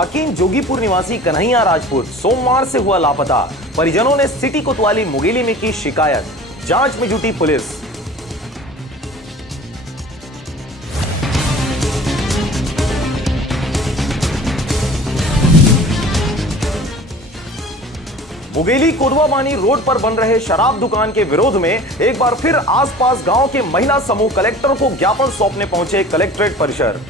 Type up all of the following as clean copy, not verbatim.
साकिन जोगीपुर निवासी कन्हैया राजपूत सोमवार से हुआ लापता। परिजनों ने सिटी कोतवाली मुगेली में की शिकायत। जांच में जुटी पुलिस। मुगेली कोडवाबानी रोड पर बन रहे शराब दुकान के विरोध में एक बार फिर आसपास गांव के महिला समूह कलेक्टर को ज्ञापन सौंपने पहुंचे कलेक्ट्रेट परिसर।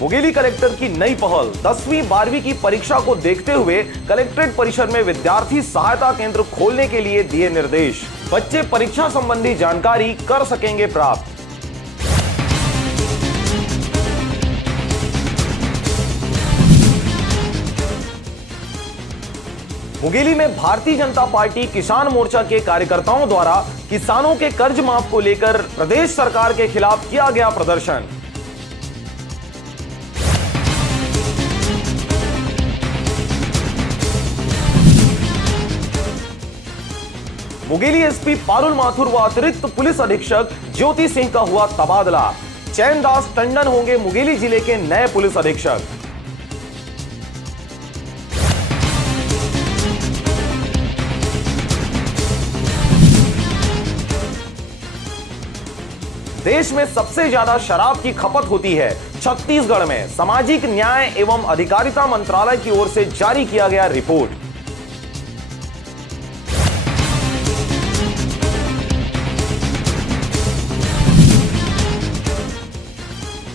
मुगेली कलेक्टर की नई पहल। 10वीं 12वीं की परीक्षा को देखते हुए कलेक्ट्रेट परिसर में विद्यार्थी सहायता केंद्र खोलने के लिए दिए निर्देश। बच्चे परीक्षा संबंधी जानकारी कर सकेंगे प्राप्त। मुगेली में भारतीय जनता पार्टी किसान मोर्चा के कार्यकर्ताओं द्वारा किसानों के कर्ज माफ को लेकर प्रदेश सरकार के खिलाफ किया गया प्रदर्शन। मुगेली एसपी पारुल माथुर व अतिरिक्त पुलिस अधीक्षक ज्योति सिंह का हुआ तबादला। चैनदास टंडन होंगे मुगेली जिले के नए पुलिस अधीक्षक। देश में सबसे ज्यादा शराब की खपत होती है छत्तीसगढ़ में। सामाजिक न्याय एवं अधिकारिता मंत्रालय की ओर से जारी किया गया रिपोर्ट।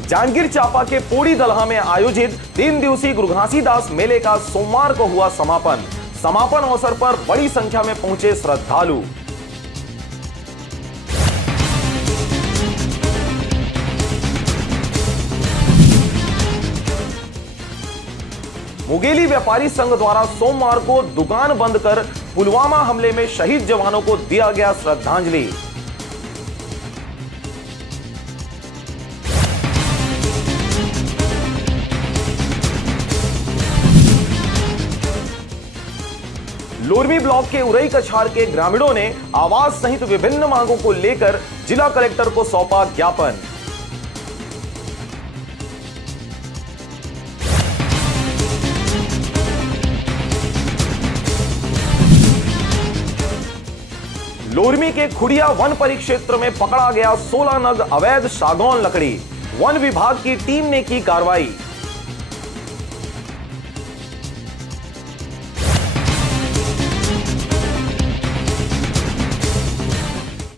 जांजगीर चांपा के पोड़ी दलहा में आयोजित 3 दिवसीय गुरु घासीदास मेले का सोमवार को हुआ समापन। समापन अवसर पर बड़ी संख्या में पहुंचे श्रद्धालु। मुगेली व्यापारी संघ द्वारा सोमवार को दुकान बंद कर पुलवामा हमले में शहीद जवानों को दिया गया श्रद्धांजलि। लोरमी ब्लॉक के उरई कछार के ग्रामीणों ने आवास सहित विभिन्न मांगों को लेकर जिला कलेक्टर को सौंपा ज्ञापन। लोरमी के खुड़िया वन परिक्षेत्र में पकड़ा गया 16 नग अवैध सागौन लकड़ी। वन विभाग की टीम ने की कार्रवाई।